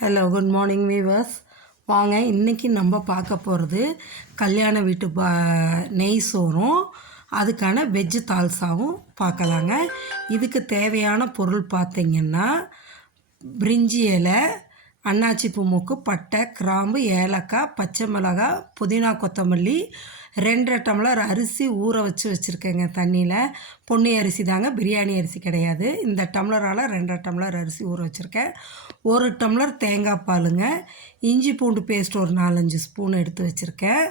Hello good morning viewers வாங்க இன்றைக்கி நம்ம பார்க்க போகிறது கல்யாண வீட்டு பா நெய் சோறும் அதுக்கான வெஜ்ஜு தால்சாவும் பார்க்கலாங்க. இதுக்கு தேவையான பொருள் பார்த்திங்கன்னா பிரிஞ்சி இலை அன்னாச்சி பூ மூக்கு பட்டை கிராம்பு ஏலக்காய் பச்சை மிளகாய் புதினா கொத்தமல்லி ரெண்டரை டம்ளர் அரிசி ஊற வச்சு வச்சுருக்கேங்க தண்ணியில். பொன்னி அரிசி தாங்க பிரியாணி அரிசி கிடையாது. இந்த டம்ளரால் ரெண்டரை டம்ளர் அரிசி ஊற வச்சுருக்கேன். ஒரு டம்ளர் தேங்காய் பாலுங்க. இஞ்சி பூண்டு பேஸ்ட் ஒரு நாலஞ்சு ஸ்பூன் எடுத்து வச்சுருக்கேன்.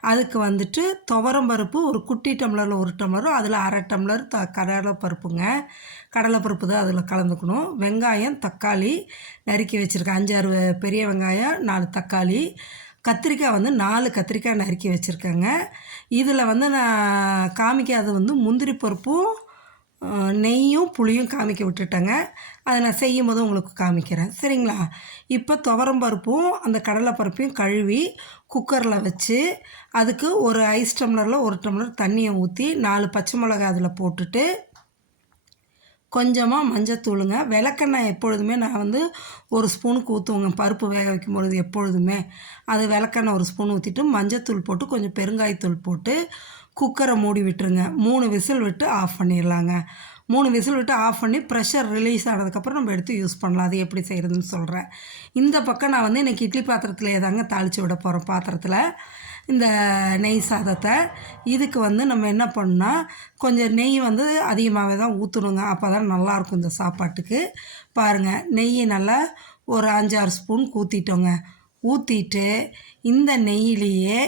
அதுக்கு வந்துட்டு துவரம் பருப்பு ஒரு குட்டி டம்ளரில் ஒரு டம்ளரும் அதில் அரை டம்ளர் த கடலை பருப்புங்க கடலைப்பருப்பு தான் அதில் கலந்துக்கணும். வெங்காயம் தக்காளி நறுக்கி வச்சுருக்கேன். அஞ்சாறு பெரிய வெங்காயம் நாலு தக்காளி. கத்திரிக்காய் வந்து நாலு கத்திரிக்காய் நறுக்கி வச்சுருக்கேங்க. இதில் வந்து நான் காமிக்காத வந்து முந்திரி பருப்பும் நெய்யும் புளியும் காமிக்க விட்டுட்டேங்க. அதை நான் செய்யும் போது உங்களுக்கு காமிக்கிறேன். சரிங்களா? இப்போ துவரம் பருப்பும் அந்த கடலை பருப்பையும் கழுவி குக்கரில் வச்சு அதுக்கு ஒரு ஐஸ் டம்ளரில் ஒரு டம்ளர் தண்ணியை ஊற்றி நாலு பச்சை மிளகாய் அதில் போட்டுட்டு கொஞ்சமாக மஞ்சத்தூளுங்க. விளக்கெண்ணெய் எப்பொழுதுமே நான் வந்து ஒரு ஸ்பூனுக்கு ஊற்றுவேங்க பருப்பு வேக வைக்கும் பொழுது எப்பொழுதுமே. அது விளக்கெண்ணெய் ஒரு ஸ்பூன் ஊற்றிட்டு மஞ்சத்தூள் போட்டு கொஞ்சம் பெருங்காயத்தூள் போட்டு குக்கரை மூடி விட்டுருங்க. மூணு விசில் விட்டு ஆஃப் பண்ணிடலாங்க. மூணு விசில் விட்டு ஆஃப் பண்ணி ப்ரெஷர் ரிலீஸ் ஆனதுக்கப்புறம் நம்ம எடுத்து யூஸ் பண்ணலாம். அது எப்படி செய்கிறதுன்னு சொல்கிறேன் இந்த பக்கம் நான் வந்து இன்றைக்கி இட்லி பாத்திரத்தில் தாங்க தாளித்து விட போகிறோம் பாத்திரத்தில். இந்த நெய் சாதத்தை. இதுக்கு வந்து நம்ம என்ன பண்ணால் கொஞ்சம் நெய் வந்து அதிகமாகவே தான் ஊற்றணுங்க அப்போ தான் நல்லாயிருக்கும் இந்த சாப்பாட்டுக்கு. பாருங்கள் நெய் நல்லா ஒரு அஞ்சாறு ஸ்பூன் ஊற்றிட்டோங்க ஊற்றிட்டு இந்த நெய்யிலேயே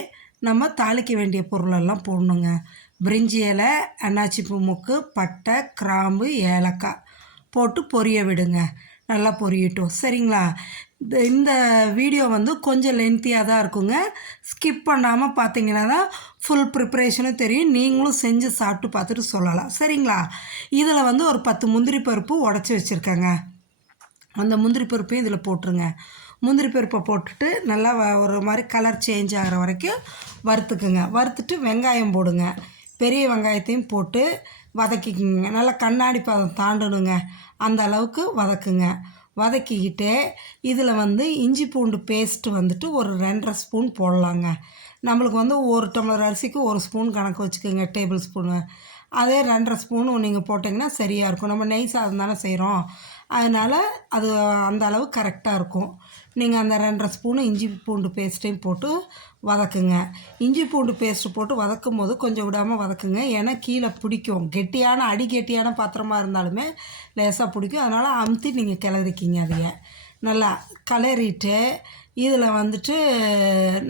நம்ம தாளிக்க வேண்டிய பொருளெல்லாம் போடணுங்க. பிரிஞ்சி இலை அன்னாச்சி பூமுக்கு பட்டை கிராம்பு ஏலக்காய் போட்டு பொரிய விடுங்க. நல்லா பொரியட்டும். சரிங்களா? இந்த இந்த வீடியோ வந்து கொஞ்சம் லென்த்தியாக தான் இருக்குங்க. ஸ்கிப் பண்ணாமல் பார்த்தீங்கன்னா தான் ஃபுல் ப்ரிப்ரேஷனும் தெரியும். நீங்களும் செஞ்சு சாப்பிட்டு பார்த்துட்டு சொல்லலாம். சரிங்களா? இதில் வந்து ஒரு பத்து முந்திரி பருப்பு உடச்சி வச்சுருக்கேங்க. அந்த முந்திரி பருப்பையும் இதில் போட்டுருங்க. முந்திரி பருப்பை போட்டுட்டு நல்லா வ- ஒரு மாதிரி கலர் சேஞ்ச் ஆகிற வரைக்கும் வறுத்துக்குங்க. வறுத்துட்டு வெங்காயம் போடுங்க. பெரிய வெங்காயத்தையும் போட்டு வதக்கிக்குங்க. நல்லா கண்ணாடி பதம் தாண்டணுங்க. அந்த அளவுக்கு வதக்குங்க. வதக்கிக்கிட்டு இதில் வந்து இஞ்சி பூண்டு பேஸ்ட்டு வந்துட்டு ஒரு ரெண்டரை ஸ்பூன் போடலாங்க. நம்மளுக்கு வந்து ஒரு டம்ளர் அரிசிக்கு ஒரு ஸ்பூன் கணக்கு வச்சுக்கோங்க டேபிள் ஸ்பூனு அதே ரெண்டரை ஸ்பூனு நீங்கள் போட்டிங்கன்னா சரியாக இருக்கும். நம்ம நெய் சாதம் தானே செய்கிறோம் அதனால் அது அந்த அளவு கரெக்டாக இருக்கும். நீங்கள் அந்த ரெண்டரை ஸ்பூனு இஞ்சி பூண்டு பேஸ்ட்டையும் போட்டு வதக்குங்க. இஞ்சி பூண்டு பேஸ்ட்டு போட்டு வதக்கும் போது கொஞ்சம் விடாமல் வதக்குங்க. ஏன்னா கீழே பிடிக்கும். கெட்டியான அடி கெட்டியான பாத்திரமாக இருந்தாலுமே லேசாக பிடிக்கும். அதனால் அமுத்தி நீங்கள் கிளறிக்கிங்க அதைய. நல்லா கிளறிட்டு இதில் வந்துட்டு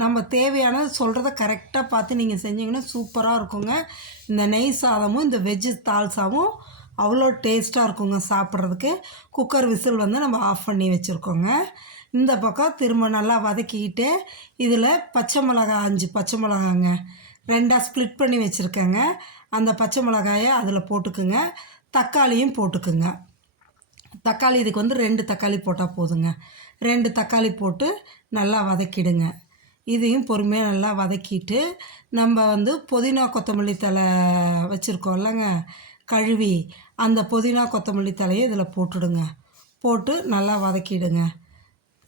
நம்ம தேவையானது சொல்கிறத கரெக்டாக பார்த்து நீங்கள் செஞ்சீங்கன்னா சூப்பராக இருக்குங்க. இந்த நெய் சாதமும் இந்த வெஜ்ஜு தால்சாவும் அவ்வளோ டேஸ்ட்டாக இருக்குங்க சாப்பிட்றதுக்கு. குக்கர் விசில் வந்து நம்ம ஆஃப் பண்ணி வச்சுருக்கோங்க. இந்த பக்கம் திரும்ப நல்லா வதக்கிக்கிட்டு இதில் பச்சை மிளகா அஞ்சு பச்சை மிளகாங்க. ரெண்டாக ஸ்ப்ளிட் பண்ணி வச்சுருக்கேங்க. அந்த பச்சை மிளகாயை அதில் போட்டுக்குங்க. தக்காளியும் போட்டுக்குங்க. தக்காளி இதுக்கு வந்து ரெண்டு தக்காளி போட்டால் போதுங்க. ரெண்டு தக்காளி போட்டு நல்லா வதக்கிடுங்க. இதையும் பொறுமையாக நல்லா வதக்கிட்டு நம்ம வந்து புதினா கொத்தமல்லி தழை வச்சுருக்கோம் இல்லைங்க. கழுவி அந்த புதினா கொத்தமல்லி தலையை இதில் போட்டுடுங்க. போட்டு நல்லா வதக்கிடுங்க.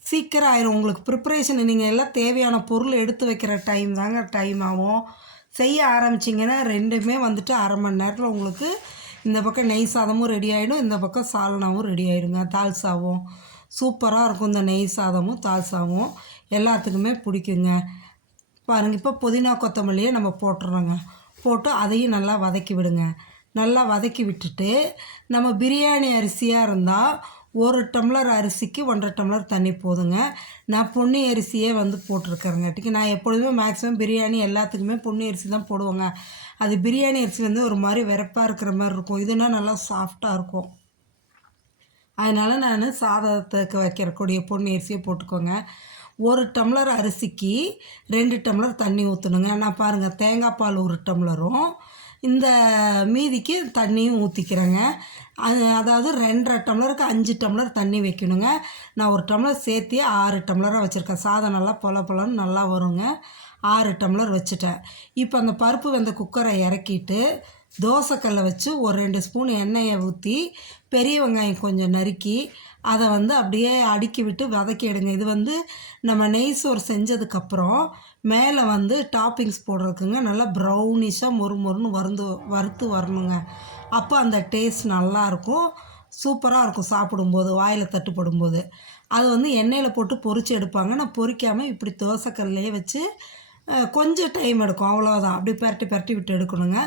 சீக்கிரம் ஆயிரும். உங்களுக்கு ப்ரிப்பரேஷன் நீங்கள் எல்லாம் தேவையான பொருள் எடுத்து வைக்கிற டைம் தாங்க டைம் ஆகும். செய்ய ஆரம்பிச்சிங்கன்னா ரெண்டுமே வந்துட்டு அரை மணி நேரத்தில் உங்களுக்கு இந்த பக்கம் நெய் சாதமும் ரெடி ஆகிடும் இந்த பக்கம் சால்னாவும் ரெடி ஆகிடுங்க தால்சாவும் சூப்பராக இருக்கும். இந்த நெய் சாதமும் தால்சாவும் எல்லாத்துக்குமே பிடிக்குங்க. பாருங்கள் இப்போ புதினா கொத்தமல்லியை நம்ம போட்டுறோங்க. போட்டு அதையும் நல்லா வதக்கி விடுங்க. நல்லா வதக்கி விட்டுட்டு நம்ம பிரியாணி அரிசியாக இருந்தால் ஒரு டம்ளர் அரிசிக்கு ஒன்றரை டம்ளர் தண்ணி போதுங்க. நான் பொன்னி அரிசியே வந்து போட்டிருக்கறங்காட்டிக்கு நான் எப்பொழுதுமே மேக்ஸிமம் பிரியாணி எல்லாத்துக்குமே பொன்னி அரிசி தான் போடுவேங்க. அது பிரியாணி அரிசி வந்து ஒரு மாதிரி வெறப்பாக இருக்கிற மாதிரி இருக்கும். இதுனா நல்லா சாஃப்டாக இருக்கும். அதனால் நான் சாதத்துக்கு வைக்கிறக்கூடிய பொன்னி அரிசியை போட்டுக்கோங்க. ஒரு டம்ளர் அரிசிக்கு ரெண்டு டம்ளர் தண்ணி ஊற்றணுங்க நான் பாருங்கள் தேங்காய் பால் ஒரு டம்ளரும் இந்த மீதிக்கு தண்ணியும் ஊற்றிக்கிறேங்க அது அதாவது ரெண்டரை டம்ளருக்கு அஞ்சு டம்ளர் தண்ணி வைக்கணுங்க. நான் ஒரு டம்ளர் சேர்த்தி ஆறு டம்ளராக வச்சுருக்கேன். சாதம் நல்லா பொல பொலன்னு நல்லா வருங்க. ஆறு டம்ளர் வச்சுட்டேன். இப்போ அந்த பருப்பு வெந்த குக்கரை இறக்கிட்டு தோசைக்கல்லை வச்சு ஒரு ரெண்டு ஸ்பூன் எண்ணெயை ஊற்றி பெரிய வெங்காயம் கொஞ்சம் நறுக்கி அதை வந்து அப்படியே அடுக்கி விட்டு வதக்கிடுங்க இது வந்து நம்ம நெய் சோறு செஞ்சதுக்கப்புறம் மேலே வந்து டாப்பிங்ஸ் போடுறதுக்குங்க நல்லா ப்ரௌனிஷாக மொறு மொறுன்னு வறுந்து வறுத்து வரணுங்க. அப்போ அந்த டேஸ்ட் நல்லாயிருக்கும் சூப்பராக இருக்கும் சாப்பிடும்போது வாயில் தட்டுப்படும்போது. அது வந்து எண்ணெயில் போட்டு பொறிச்சு எடுப்பாங்க. நான் பொறிக்காமல் இப்படி தோசைக்கல்லையே வச்சு கொஞ்சம் டைம் எடுக்கும். அவ்வளோதான் அப்படி பரட்டி பரட்டி விட்டு எடுக்கணுங்க.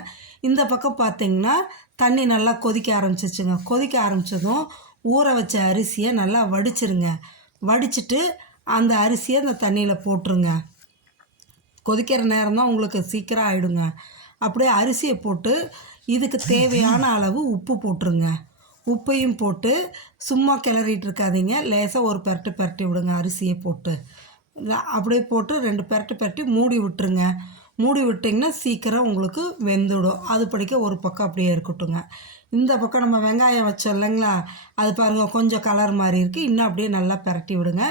இந்த பக்கம் பார்த்தீங்கன்னா தண்ணி நல்லா கொதிக்க ஆரம்பிச்சிச்சுங்க. கொதிக்க ஆரம்பித்ததும் ஊற வச்ச அரிசியை நல்லா வடிச்சிருங்க. வடிச்சிட்டு அந்த அரிசியை அந்த தண்ணியில் போட்டுருங்க. கொதிக்கிற நேரம் தான் உங்களுக்கு சீக்கிரம் ஆகிடுங்க அப்படியே அரிசியை போட்டு இதுக்கு தேவையான அளவு உப்பு போட்டுருங்க. உப்பையும் போட்டு சும்மா கிளறிட்டு இருக்காதீங்க. லேசாக ஒரு பரட்டு பரட்டி விடுங்க அரிசியை போட்டு. அப்படியே போட்டு ரெண்டு பெரட்டு பெரட்டி மூடி விட்டுருங்க. மூடி விட்டிங்கன்னா சீக்கிரம் உங்களுக்கு வெந்துடும். அது படிக்க ஒரு பக்கம் அப்படியே இருக்கட்டுங்க இந்த பக்கம் நம்ம வெங்காயம் வச்சோம் இல்லைங்களா? அது பாருங்கள் கொஞ்சம் கலர் மாதிரி இருக்குது இன்னும் அப்படியே நல்லா பெரட்டி விடுங்க.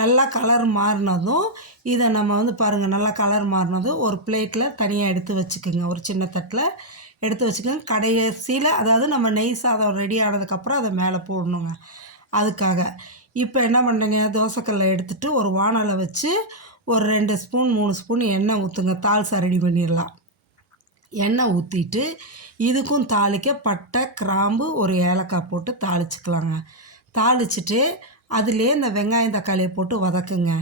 நல்லா கலர் மாறினதும் இதை நம்ம வந்து பாருங்கள் நல்லா கலர் மாறினதும் ஒரு பிளேட்டில் தனியாக எடுத்து வச்சுக்கோங்க. ஒரு சின்ன தட்டில் எடுத்து வச்சுக்கோங்க. கடைசியில் அதாவது நம்ம நெய் சாதம் ரெடி ஆனதுக்கப்புறம் அதை மேலே போடணுங்க. அதுக்காக. இப்போ என்ன பண்ணுறீங்க தோசைக்கல்லை எடுத்துட்டு ஒரு வானலை வச்சு ஒரு ரெண்டு ஸ்பூன் மூணு ஸ்பூன் எண்ணெய் ஊற்றுங்க தால்சா ரெடி பண்ணிடலாம் எண்ணெய் ஊற்றிட்டு இதுக்கும் தாளிக்க பட்டை கிராம்பு ஒரு ஏலக்காய் போட்டு தாளிச்சுக்கலாங்க. தாளிச்சிட்டு அதுலேயே இந்த வெங்காயம் தக்காளியை போட்டு வதக்குங்க.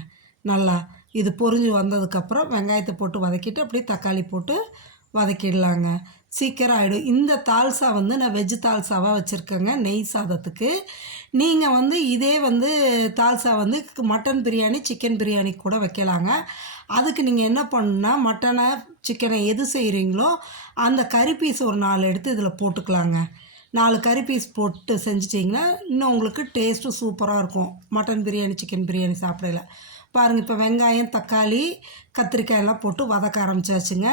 நல்லா இது பொறிஞ்சு வந்ததுக்கப்புறம் வெங்காயத்தை போட்டு வதக்கிட்டு அப்படியே தக்காளி போட்டு வதக்கிடலாங்க. சீக்கிரம் ஆகிடும் இந்த தால்சா வந்து நான் வெஜ் தால்சாவாக வச்சுருக்கேங்க நெய் சாதத்துக்கு. நீங்கள் வந்து இதே வந்து தால்சா வந்து மட்டன் பிரியாணி சிக்கன் பிரியாணி கூட வைக்கலாங்க. அதுக்கு நீங்கள் என்ன பண்ணுன்னா மட்டனை சிக்கனை எது செய்கிறீங்களோ அந்த கறி பீஸ் ஒரு நாலு எடுத்து இதில் போட்டுக்கலாங்க. நாலு கறி பீஸ் போட்டு செஞ்சிட்டிங்கன்னா இன்னும் உங்களுக்கு டேஸ்ட்டும் சூப்பராக இருக்கும். மட்டன் பிரியாணி சிக்கன் பிரியாணி சாப்பிடல பாருங்கள் இப்போ வெங்காயம் தக்காளி கத்திரிக்காய் எல்லாம் போட்டு வதக்க ஆரம்பிச்சாச்சுங்க.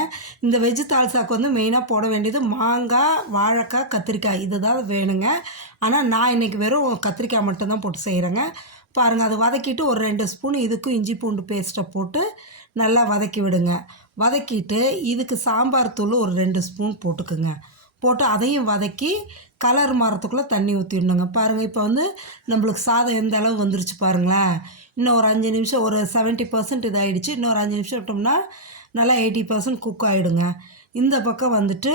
இந்த வெஜ்ஜு தால்சாக்கு வந்து மெயினாக போட வேண்டியது மாங்காய் வாழைக்காய் கத்திரிக்காய். இதுதான் வேணுங்க. ஆனால் நான் இன்றைக்கி வெறும் கத்திரிக்காய் மட்டும்தான் போட்டு செய்கிறேங்க பாருங்கள் அது வதக்கிட்டு ஒரு ரெண்டு ஸ்பூன் இதுக்கும் இஞ்சி பூண்டு பேஸ்ட்டை போட்டு நல்லா வதக்கி விடுங்க. வதக்கிட்டு இதுக்கு சாம்பார் தூள் ஒரு ரெண்டு ஸ்பூன் போட்டுக்குங்க. போட்டு அதையும் வதக்கி கலர் மாறத்துக்குள்ளே தண்ணி ஊற்றிடணுங்க பாருங்கள் இப்போ வந்து நம்மளுக்கு சாதம் எந்த அளவு வந்துருச்சு பாருங்களேன். இன்னும் ஒரு அஞ்சு நிமிஷம் ஒரு செவன்ட்டி பர்சன்ட் இதாகிடுச்சு இன்னும் ஒரு அஞ்சு நிமிஷம் விட்டோம்னா நல்லா எயிட்டி பர்சன்ட் குக் ஆகிடுங்க இந்த பக்கம் வந்துட்டு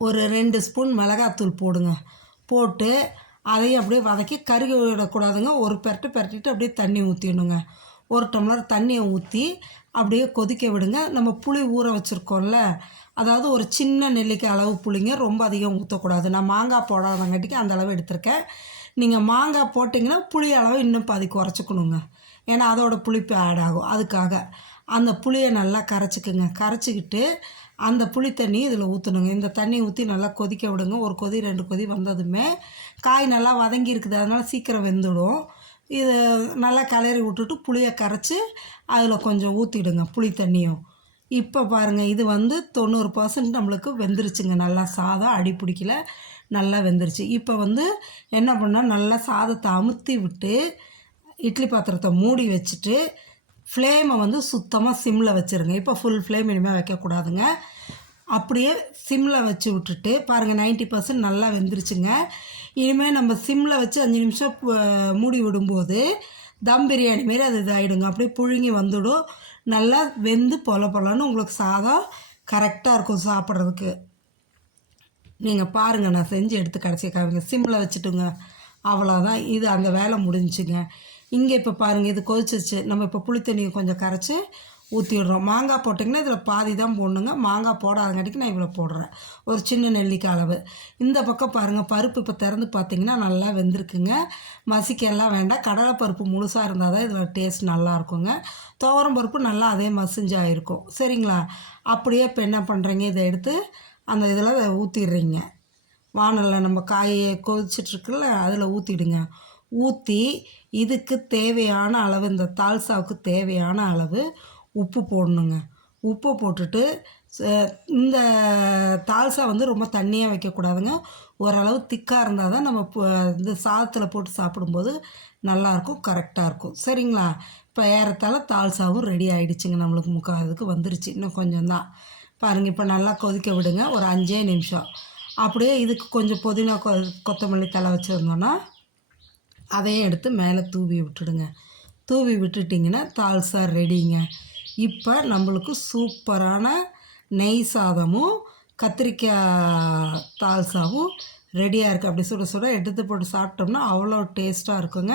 ஒரு ரெண்டு ஸ்பூன் மிளகாத்தூள் போடுங்க. போட்டு அதையும் அப்படியே வதக்கி கருகி விடக்கூடாதுங்க. ஒரு பெரட்டு பெரட்டிட்டு அப்படியே தண்ணி ஊற்றிடணுங்க ஒரு டம்ளர் தண்ணியை ஊற்றி அப்படியே கொதிக்க விடுங்க. நம்ம புளி ஊற வச்சுருக்கோம்ல அதாவது ஒரு சின்ன நெல்லிக்காய் அளவு புளிங்க ரொம்ப அதிகம் ஊற்றக்கூடாது நான் மாங்காய் போடாதங்காட்டிக்கு அந்த அளவு எடுத்திருக்கேன். நீங்கள் மாங்காய் போட்டிங்கன்னா புளி அளவு இன்னும் பாதி குறைச்சிக்கணுங்க. ஏன்னா அதோடய புளிப்பு ஆட் ஆகும். அதுக்காக அந்த புளியை நல்லா கரைச்சிக்குங்க. கரைச்சிக்கிட்டு அந்த புளி தண்ணி இதில் ஊற்றணுங்க இந்த தண்ணி ஊற்றி நல்லா கொதிக்க விடுங்க. ஒரு கொதி ரெண்டு கொதி வந்ததுமே காய் நல்லா வதங்கி இருக்குது. அதனால் சீக்கிரம் வெந்துடும். இது நல்லா கிளறி விட்டுட்டு புளியை கரைச்சி அதில் கொஞ்சம் ஊற்றிடுங்க புளி தண்ணியும். இப்போ பாருங்கள் இது வந்து தொண்ணூறு பர்சன்ட் நம்மளுக்கு வெந்துருச்சுங்க. நல்லா சாதம் அடி பிடிக்கல. நல்லா வெந்துருச்சு. இப்போ வந்து என்ன பண்ணால் நல்லா சாதத்தை அமுத்தி விட்டு இட்லி பாத்திரத்தை மூடி வச்சுட்டு ஃப்ளேமை வந்து சுத்தமாக சிம்மில் வச்சுருங்க. இப்போ ஃபுல் ஃப்ளேம் இனிமேல் வைக்கக்கூடாதுங்க அப்படியே சிம்மில் வச்சு விட்டுட்டு பாருங்கள் 90% பர்சன்ட் நல்லா வெந்துருச்சுங்க. இனிமேல் நம்ம சிம்மில் வச்சு அஞ்சு நிமிஷம் மூடி விடும்போது தம் பிரியாணி மாரி அது இதாகிடுங்க அப்படியே புழுங்கி வந்துடும். நல்லா வெந்து பொல பொலன்னு உங்களுக்கு சாதம் கரெக்டாக இருக்கும் சாப்பிட்றதுக்கு. நீங்கள் பாருங்கள் நான் செஞ்சு எடுத்து கடைசி காமிங்க. சிம்மில் வச்சுட்டுங்க. அவ்வளோதான் இது அந்த வேலை முடிஞ்சுங்க. இங்கே இப்போ பாருங்கள் இது கொதிச்சிச்சு நம்ம இப்போ புளி தண்ணியை கொஞ்சம் கரைச்சி ஊற்றி விடுறோம் மாங்காய் போட்டிங்கன்னா இதில் பாதி தான் போடணுங்க. மாங்காய் போடாதங்காட்டிக்கு நான் இவ்வளோ போடுறேன். ஒரு சின்ன நெல்லிக்காய் அளவு. இந்த பக்கம் பாருங்கள் பருப்பு இப்போ திறந்து பார்த்தீங்கன்னா நல்லா வெந்திருக்குங்க. மசிக்கெல்லாம் வேண்டாம். கடலைப்பருப்பு முழுசாக இருந்தால் தான் இதில் டேஸ்ட் நல்லா இருக்குங்க. துவரம் பருப்பு நல்லா அதே மசிஞ்சாயிருக்கும் சரிங்களா? அப்படியே இப்போ என்ன பண்ணுறீங்க இதை எடுத்து அந்த இதில் ஊற்றிடுறீங்க வானலில் நம்ம காயை கொதிச்சிட்ருக்குல்ல அதில் ஊற்றிடுங்க ஊற்றி இதுக்கு தேவையான அளவு இந்த தால்சாவுக்கு தேவையான அளவு உப்பு போடணுங்க. உப்பு போட்டுட்டு ச- இந்த தால்சா வந்து ரொம்ப தண்ணியாக வைக்கக்கூடாதுங்க. ஓரளவு திக்காக இருந்தால் தான் நம்ம இந்த சாதத்தில் போட்டு சாப்பிடும்போது நல்லாயிருக்கும் கரெக்டாக இருக்கும். சரிங்களா? இப்போ ஏறத்தாழ தால்சாவும் ரெடி ஆகிடுச்சிங்க நம்மளுக்கு முக்கால் இதுக்கு வந்துருச்சு. இன்னும் கொஞ்சம் தான் பாருங்கள் இப்போ நல்லா கொதிக்க விடுங்க ஒரு அஞ்சே நிமிஷம். அப்படியே இதுக்கு கொஞ்சம் புதினா கொ கொத்தமல்லி தலை வச்சுருந்தோன்னா அதையும் எடுத்து மேலே தூவி விட்டுடுங்க. தூவி விட்டுட்டிங்கன்னா தால்சா ரெடிங்க இப்போ நம்மளுக்கு சூப்பரான நெய் சாதமும் கத்திரிக்காய் தால்சாவும் ரெடியாக இருக்குது அப்படி சுட சுட எடுத்து போட்டு சாப்பிட்டோம்னா அவ்வளோ டேஸ்ட்டாக இருக்குங்க.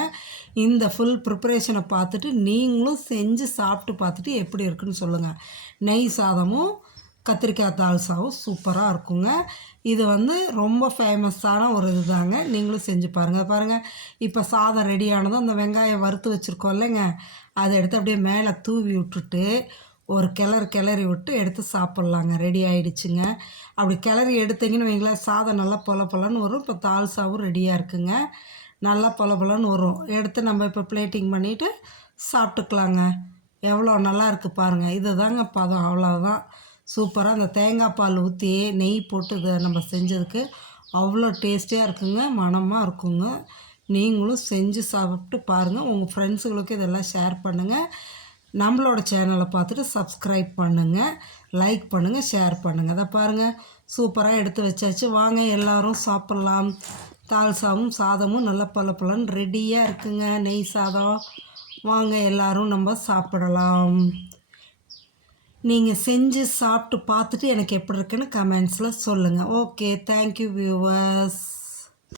இந்த ஃபுல் ப்ரிப்பரேஷனை பார்த்துட்டு நீங்களும் செஞ்சு சாப்பிட்டு பார்த்துட்டு எப்படி இருக்குன்னு சொல்லுங்கள் நெய் சாதமும் கத்திரிக்காய் தால்சாவும் சூப்பராக இருக்குங்க. இது வந்து ரொம்ப ஃபேமஸான ஒரு இது தாங்க நீங்களும் செஞ்சு பாருங்கள் பாருங்கள் இப்போ சாதம் ரெடியானதும் அந்த வெங்காயம் வறுத்து வச்சுருக்கோம் இல்லைங்க. அதை எடுத்து அப்படியே மேலே தூவி விட்டுட்டு ஒரு கிளறு கிளறி விட்டு எடுத்து சாப்பிட்லாங்க. ரெடி ஆகிடுச்சுங்க அப்படி கிளறி எடுத்தீங்கன்னு வைங்களேன் சாதம் நல்லா பொல பொலன்னு வரும். இப்போ தால்சாவும் ரெடியாக இருக்குங்க. நல்லா பொல பொலன்னு வரும். எடுத்து நம்ம இப்போ பிளேட்டிங் பண்ணிவிட்டு சாப்பிட்டுக்கலாங்க. எவ்வளோ நல்லா இருக்குது பாருங்கள் இது தாங்க பதம். அவ்வளோதான் சூப்பராக அந்த தேங்காய் பால் ஊற்றி நெய் போட்டு இதை நம்ம செஞ்சதுக்கு அவ்வளோ டேஸ்டியாக இருக்குங்க மணமாக இருக்குங்க. நீங்களும் செஞ்சு சாப்பிட்டு பாருங்கள் உங்கள் ஃப்ரெண்ட்ஸுகளுக்கு இதெல்லாம் ஷேர் பண்ணுங்கள் நம்மளோட சேனலை பார்த்துட்டு சப்ஸ்கிரைப் பண்ணுங்கள் லைக் பண்ணுங்கள் ஷேர் பண்ணுங்கள் அதை பாருங்கள் சூப்பராக எடுத்து வச்சாச்சு. வாங்க எல்லாரும் சாப்பிட்லாம். தால்சாவும் சாதமும் நல்ல பல பலன்னு ரெடியாக இருக்குங்க. நெய் சாதம். வாங்க எல்லாரும் நம்ம சாப்பிடலாம். நீங்கள் செஞ்சு சாப்பிட்டு பார்த்துட்டு எனக்கு எப்படி இருக்குன்னு கமெண்ட்ஸில் சொல்லுங்கள் ஓகே தேங்க்யூ வியூவர்ஸ்